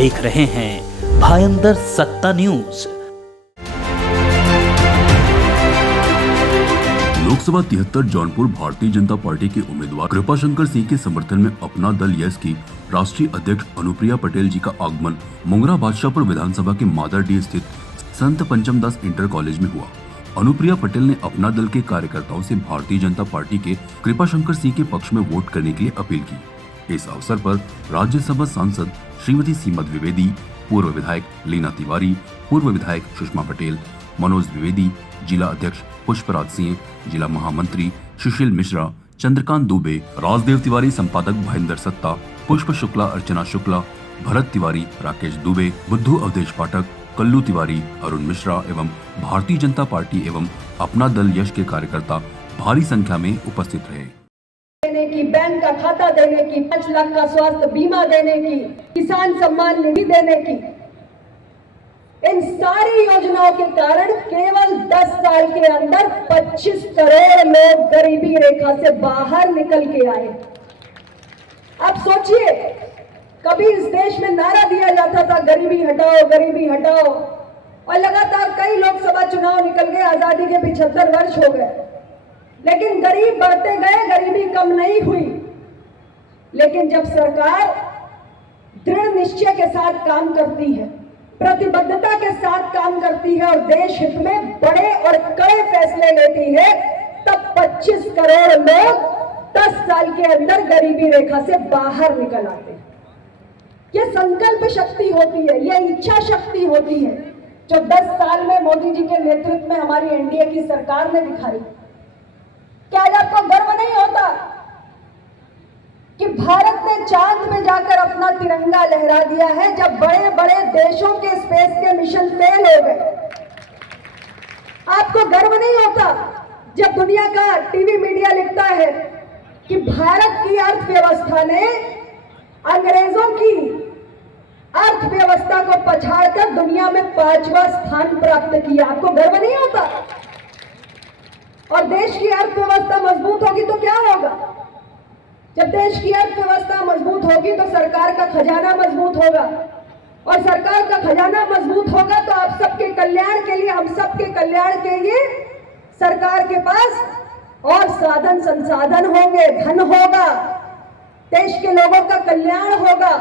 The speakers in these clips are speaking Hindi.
देख रहे हैं भायंदर सत्ता न्यूज। लोकसभा 73 जौनपुर भारतीय जनता पार्टी के उम्मीदवार कृपाशंकर सिंह के समर्थन में अपना दल यस की राष्ट्रीय अध्यक्ष अनुप्रिया पटेल जी का आगमन मुंगरा बादशाहपुर विधानसभा के मादरडीह स्थित संत पंचमदास इंटर कॉलेज में हुआ। अनुप्रिया पटेल ने अपना दल के कार्यकर्ताओं से भारतीय जनता पार्टी के कृपाशंकर सिंह के पक्ष में वोट करने के लिए अपील की। इस अवसर पर राज्यसभा सांसद श्रीमती सीमा द्विवेदी, पूर्व विधायक लीना तिवारी, पूर्व विधायक सुषमा पटेल, मनोज द्विवेदी, जिला अध्यक्ष पुष्पराज सिंह, जिला महामंत्री सुशील मिश्रा, चंद्रकांत दुबे, राजदेव तिवारी, संपादक भायंदर सत्ता, पुष्प शुक्ला, अर्चना शुक्ला, भरत तिवारी, राकेश दुबे, बुद्धू अवधेश पाठक, कल्लू तिवारी, अरुण मिश्रा एवं भारतीय जनता पार्टी एवं अपना दल यश के कार्यकर्ता भारी संख्या में उपस्थित रहे। देने की, बैंक का खाता देने की, 5 लाख का स्वास्थ्य बीमा देने की, किसान सम्मान निधि देने की, इन सारी योजनाओं के कारण केवल 10 साल के अंदर 25 करोड़ लोग गरीबी रेखा से बाहर निकल के आए। अब सोचिए, कभी इस देश में नारा दिया जाता था गरीबी हटाओ, गरीबी हटाओ, और लगातार कई लोकसभा चुनाव निकल गए, आजादी के 75 वर्ष हो गए, लेकिन गरीब बढ़ते गए, गरीबी कम नहीं हुई। लेकिन जब सरकार दृढ़ निश्चय के साथ काम करती है, प्रतिबद्धता के साथ काम करती है और देश हित में बड़े और कड़े फैसले लेती है, तब 25 करोड़ लोग 10 साल के अंदर गरीबी रेखा से बाहर निकल आते हैं। ये संकल्प शक्ति होती है, ये इच्छा शक्ति होती है जो 10 साल में मोदी जी के नेतृत्व में हमारी एनडीए की सरकार ने दिखाई। क्या आज आपको गर्व नहीं होता कि भारत ने चांद में जाकर अपना तिरंगा लहरा दिया है, जब बड़े बड़े देशों के स्पेस के मिशन फेल हो गए? आपको गर्व नहीं होता जब दुनिया का टीवी मीडिया लिखता है कि भारत की अर्थव्यवस्था ने अंग्रेजों की अर्थव्यवस्था को पछाड़कर दुनिया में 5वां स्थान प्राप्त किया? आपको गर्व नहीं होता? और देश की अर्थव्यवस्था मजबूत होगी तो क्या होगा? जब देश की अर्थव्यवस्था मजबूत होगी तो सरकार का खजाना मजबूत होगा, और सरकार का खजाना मजबूत होगा तो आप सबके कल्याण के लिए, हम सबके कल्याण के लिए सरकार के पास और साधन संसाधन होंगे, धन होगा, देश के लोगों का कल्याण होगा।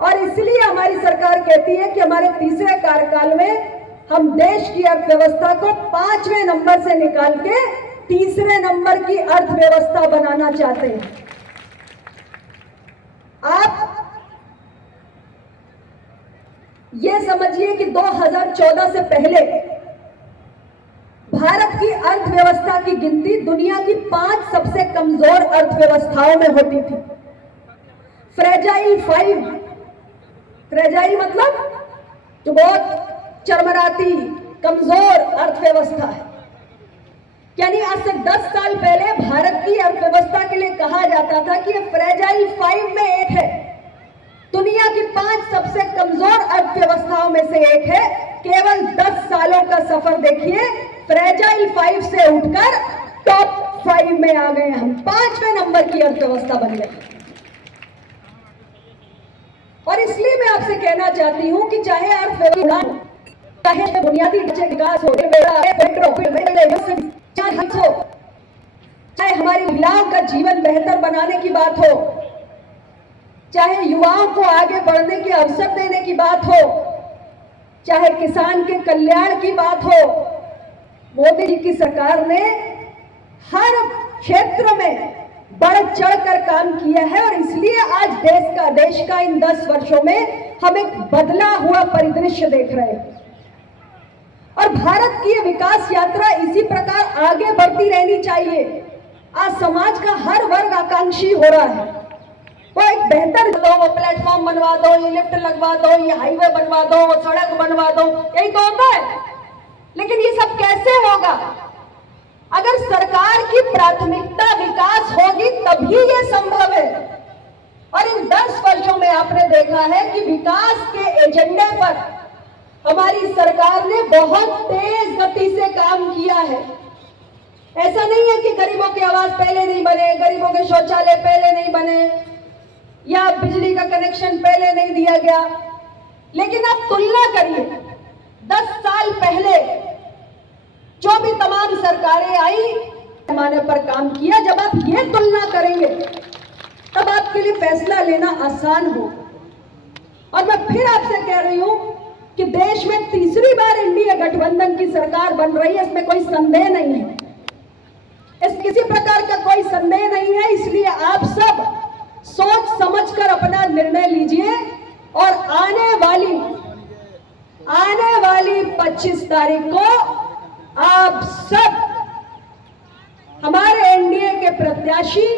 और इसलिए हमारी सरकार कहती है कि हमारे तीसरे कार्यकाल में हम देश की अर्थव्यवस्था को 5वें नंबर से निकाल के तीसरे नंबर की अर्थव्यवस्था बनाना चाहते हैं। आप ये समझिए कि 2014 से पहले भारत की अर्थव्यवस्था की गिनती दुनिया की 5 सबसे कमजोर अर्थव्यवस्थाओं में होती थी। फ्रेजाइल 5, फ्रेजाइल मतलब जो बहुत चरमराती, कमजोर अर्थव्यवस्था है। यानी आज से 10 साल पहले भारत की अर्थव्यवस्था के लिए कहा जाता था कि ये फ्रेजाइल 5 में एक है, दुनिया की 5 सबसे कमजोर अर्थव्यवस्थाओं में से एक है। केवल 10 सालों का सफर देखिए, फ्रेजाइल 5 से उठकर टॉप 5 में आ गए हम, 5वें नंबर की अर्थव्यवस्था बन गए। और इसलिए मैं आपसे कहना चाहती हूं कि चाहे अर्थव्यवस्था, चाहे बुनियादी ढांचे विकास हो, चाहे हमारी महिलाओं का जीवन बेहतर बनाने की बात हो, चाहे युवाओं को आगे बढ़ने के अवसर देने की बात हो, चाहे किसान के कल्याण की बात हो, मोदी जी की सरकार ने हर क्षेत्र में बढ़ चढ़कर काम किया है। और इसलिए आज देश का इन 10 वर्षों में हम एक बदला हुआ परिदृश्य देख रहे हैं। और भारत की विकास यात्रा इसी प्रकार आगे बढ़ती रहनी चाहिए। आज समाज का हर वर्ग आकांक्षी हो रहा है, वो एक बेहतर दो, वो प्लेटफॉर्म बनवा दो, ये लिफ्ट लगवा दो, ये हाईवे बनवा दो, वो सड़क बनवा दो, यही तो होता है। लेकिन ये सब कैसे होगा? अगर सरकार की प्राथमिकता विकास होगी तभी ये संभव है। और इन 10 वर्षों में आपने देखा है कि विकास के एजेंडे पर हमारी सरकार ने बहुत तेज गति से काम किया है। ऐसा नहीं है कि गरीबों के आवास पहले नहीं बने, गरीबों के शौचालय पहले नहीं बने, या बिजली का कनेक्शन पहले नहीं दिया गया। लेकिन आप तुलना करिए 10 साल पहले जो भी तमाम सरकारें आई पैमाने पर काम किया। जब आप ये तुलना करेंगे तब आपके लिए फैसला लेना आसान हो। और मैं फिर आपसे कह रही हूं कि देश में तीसरी बार इंडिया गठबंधन की सरकार बन रही है, इसमें कोई संदेह नहीं है, इस किसी प्रकार का कोई संदेह नहीं है। इसलिए आप सब सोच समझकर अपना निर्णय लीजिए और आने वाली 25 तारीख को आप सब हमारे एनडीए के प्रत्याशी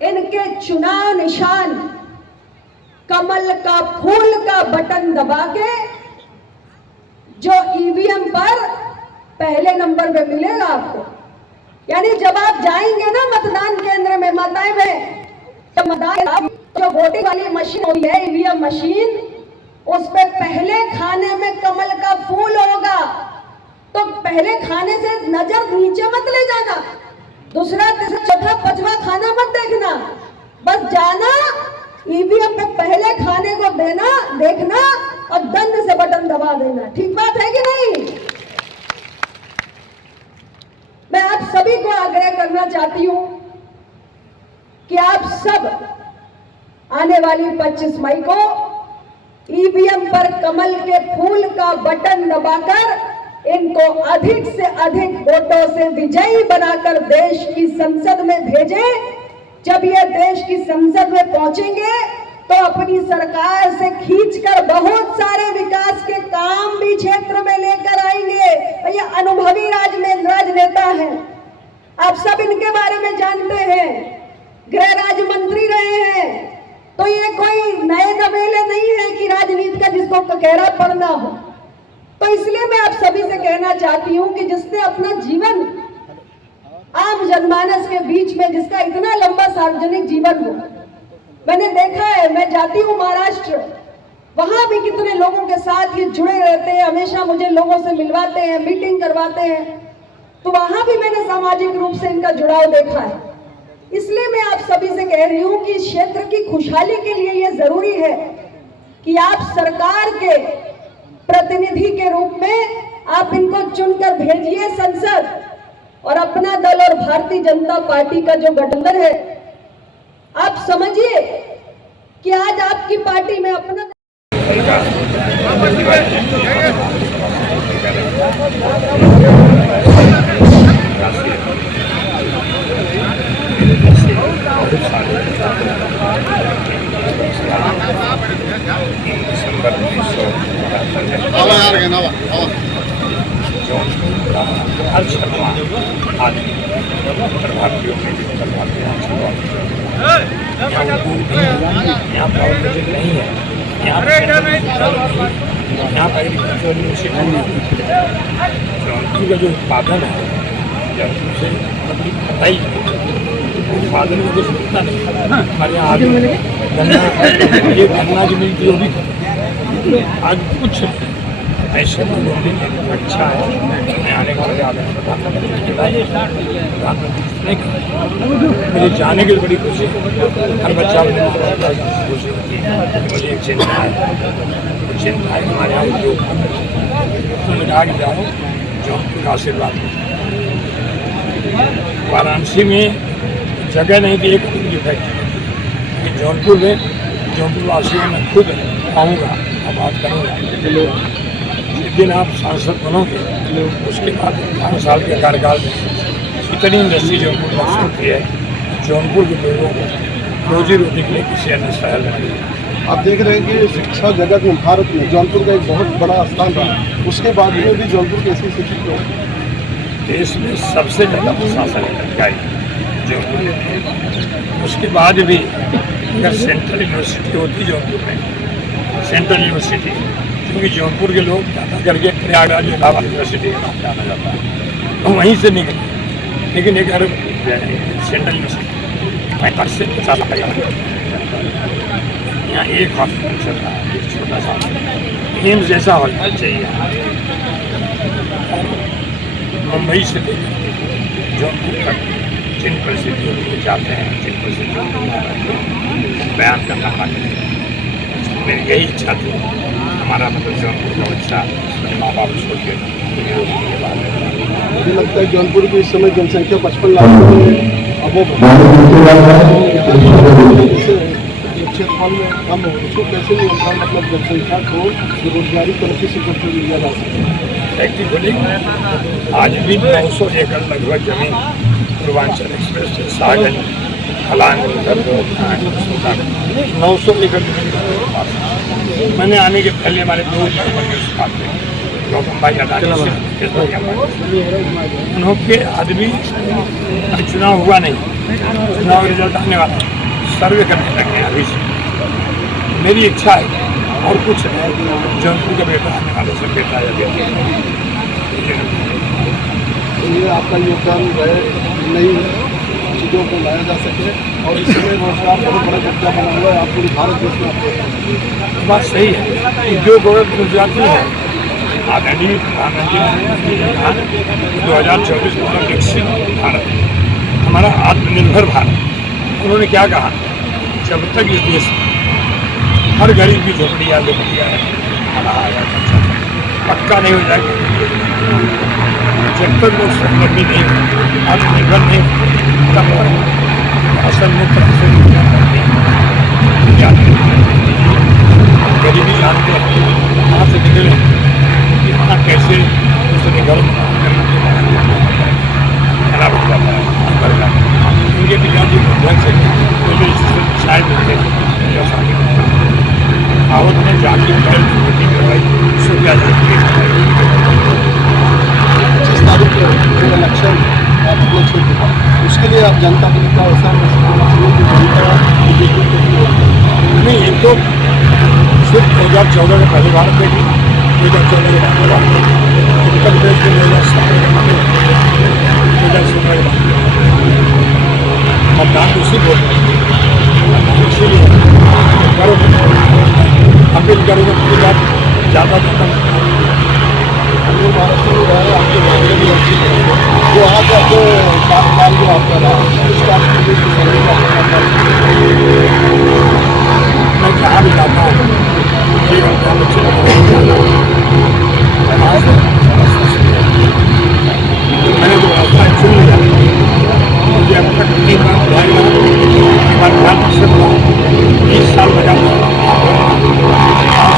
इनके चुनाव निशान कमल का फूल का बटन दबा के जो ईवीएम पर पहले नंबर पे मिलेगा आपको, यानी जब आप जाएंगे ना मतदान केंद्र में माताएं में, तो मतदान जो वोटिंग वाली मशीन होती है ईवीएम मशीन, उस पे पहले खाने में कमल का फूल होगा। तो पहले खाने से नजर नीचे मत ले जाना, दूसरा तीसरा चौथा पांचवा खाना मत देखना, बस जाना ईवीएम पे पहले खाने को देना देखना और दंड से बटन दबा देना। ठीक बात है कि नहीं? मैं आप सभी को आग्रह करना चाहती हूं कि आप सब आने वाली 25 मई को ईवीएम पर कमल के फूल का बटन दबाकर इनको अधिक से अधिक वोटों से विजयी बनाकर देश की संसद में भेजें। जब ये देश की संसद में पहुंचेंगे तो अपनी सरकार से खींचकर बहुत सारे विकास के काम भी क्षेत्र में लेकर आएंगे। ये अनुभवी राजनेता हैं, आप सब इनके बारे में जानते हैं, गृह राज्य मंत्री रहे हैं, तो ये कोई नए नवेले नहीं है कि राजनीति का जिसको ककेरा पड़ना हो। तो इसलिए मैं आप सभी से कहना चाहती हूं कि जिसने अपना जीवन आम जनमानस के बीच में, जिसका इतना लंबा सार्वजनिक जीवन हो, मैंने देखा है, मैं जाती हूँ महाराष्ट्र, वहां भी कितने लोगों के साथ ये जुड़े रहते हैं, हमेशा मुझे लोगों से मिलवाते हैं, मीटिंग करवाते हैं, तो वहां भी मैंने सामाजिक रूप से इनका जुड़ाव देखा है। इसलिए मैं आप सभी से कह रही हूं कि क्षेत्र की खुशहाली के लिए ये जरूरी है कि आप सरकार के प्रतिनिधि के रूप में आप इनको चुनकर भेजिए संसद, और अपना दल और भारतीय जनता पार्टी का जो गठबंधन है, आप समझिए कि आज आपकी पार्टी में अपना हर शर्मा आदि प्रभावियों में भी यहाँ पॉलिटिक नहीं है, यहाँ पर एग्रीकल्चर यूनिवर्सिटी जौनपुर का जो उत्पादन है, जौनपुर से मतलब कटाई उत्पादन में कुछ मिलता नहीं। हमारे यहाँ आगे ये गन्ना की मिलती जो भी आज कुछ ऐसे अच्छा है। मैं आने वाले प्रधानमंत्री मुझे जाने की बड़ी खुशी है। हर बच्चा खुशी होती है। मुझे एक चिंता है हमारे यहाँ उद्योग तो मैं कहा कि जाओ जौनपुर का आशीर्वाद। वाराणसी में जगह नहीं थी एक की फैक्ट्री, जौनपुर में जौनपुर वासियों में खुद आऊँगा और बात करूँगा। जिस दिन आप सांसद बनोगे उसके बाद 5 साल के कार्यकाल में इतनी इंडस्ट्री जौनपुर बन सकती है, जौनपुर के लोगों को रोजी रोटी के लिए किसी अन्य शहर में नहीं। आप देख रहे हैं कि शिक्षा जगत में भारत में जौनपुर का एक बहुत बड़ा स्थान रहा, उसके बाद में भी जौनपुर कैसी शिक्षित हो देश में सबसे ज़्यादा प्रशासन अधिकारी जौनपुर में। उसके बाद भी अगर सेंट्रल यूनिवर्सिटी होती जौनपुर में, सेंट्रल यूनिवर्सिटी, क्योंकि जौनपुर के लोग ज़्यादा करके प्रयागराज इलाहाबाद यूनिवर्सिटी का जाना जाता है, तो वहीं से निकले। लेकिन एक अगर सेंट्रल यूनिवर्सिटी 45 से 50 लाख यहाँ एक हॉस्पिटल चल रहा है, एक छोटा सा एम्स जैसा हॉस्पिटल चाहिए। मुंबई से लेकर जौनपुर तक जिन परिस्थितियों में जाते हैं, जिन परिस्थितियों में बयान करना पाते हैं, मेरी यही इच्छा थी हमारा मतलब जौनपुर का बच्चा माँ बाप छोड़ के दुनिया के बाद मुझे लगता है जौनपुर की इस समय जनसंख्या 55 लाख से अबव है। क्षेत्रफल में कम हो, इसको कैसे नियंत्रण मतलब जनसंख्या को बेरोजगारी तरक्की से करते लिया जा सकता है? एक्टिवली आज भी 900 एकड़ लगभग जमीन पूर्वांचल एक्सप्रेस से सागन फलान 900 एकड़ जमीन मेरे पास है। मैंने आने के पहले हमारे दो गौतम भाई अदानी से उनके आदमी अभी चुनाव हुआ नहीं, चुनाव रिजल्ट आने वाला सर्वे करने लगे हैं अभी से। मेरी इच्छा है और कुछ नहीं, जौनपुर का बेटा आने वाले से बेटा या बेटी ये आपका योगदान रहे, नई चीज़ों को लाया जा सके और इसमें रोजगार बहुत बड़ा मुद्दा बना हुआ है। आप पूरे भारत देश में आपको बात सही है, उद्योग और रोजगार नहीं है। आदरणीय प्रधानमंत्री ने कहा 2024 हमारा विकसित भारत, हमारा आत्मनिर्भर भारत। उन्होंने क्या कहा, जब तक इस देश में हर गरीब की झोपड़ियाँ है पक्का नहीं हो जाएगा, जब तक वो स्वावलंबी नहीं आत्मनिर्भर नहीं तब तक असल मुक्त गरीबी जानते हैं वहाँ से निकले इतना कैसे दूसरे घर खराब हो जाता है। उनके पिताजी को घर से चाय मिलते हैं आवत में जाके बैल छोटी करवाई सुविधा जाती है। 25 तारीख को इलेक्शन अपने क्षेत्र का, उसके लिए आप जनता के लिए ऐसा नहीं, एक तो सिर्फ 2014 के पहले भारत देखी, 2014 के बाद उत्तर प्रदेश के 2017 के बाद 2016 के बाद मतदान उसी वोट इसीलिए अपील करूँगा कि बात ज़्यादा महाराष्ट्र में रहे, आपके मामले भी अच्छी है जो आज आपके कार्यकाल जो आपका रहा उसका मैं जहाँ भी जाता हूँ एक घंटा बच्चे मैंने जो रास्ता चुन लिया मुझे अब तक 3 बार बुलाएगा, एक बार ध्यान से बुला 20 साल बजा 5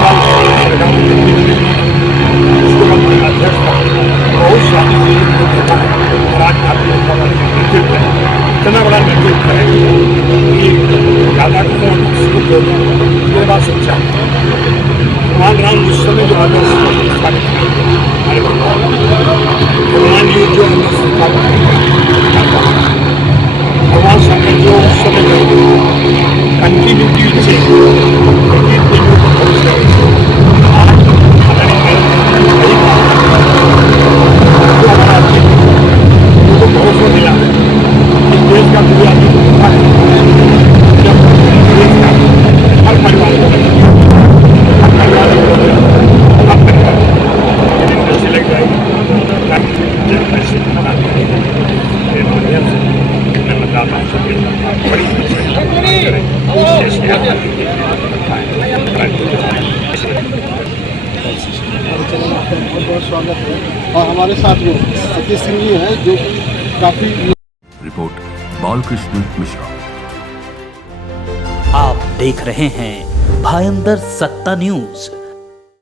साल उसके बाद मैं अध्यक्ष था, बहुत सारी राजनीतिक नेतृत्व है, इतना बड़ा नेतृत्व है कि ज़्यादा मेरे बात सच्चा भगवान राम जिस समय जो आदर्श स्थापित किए हमारे भगवान जी जो आदर्श स्थापित भगवान शंकर जो उस समय कंटिन्यूटी से भरोसा मिला इस देश का पूरी आदमी को पता है जब देश का हर परिवार को लग जाएगी मतदाताओं से बड़ी बहुत बहुत स्वागत है। और हमारे साथ में सतीश सिंह जी हैं जो काफ़ी रिपोर्ट बालकृष्ण मिश्रा। आप देख रहे हैं भायंदर सत्ता न्यूज।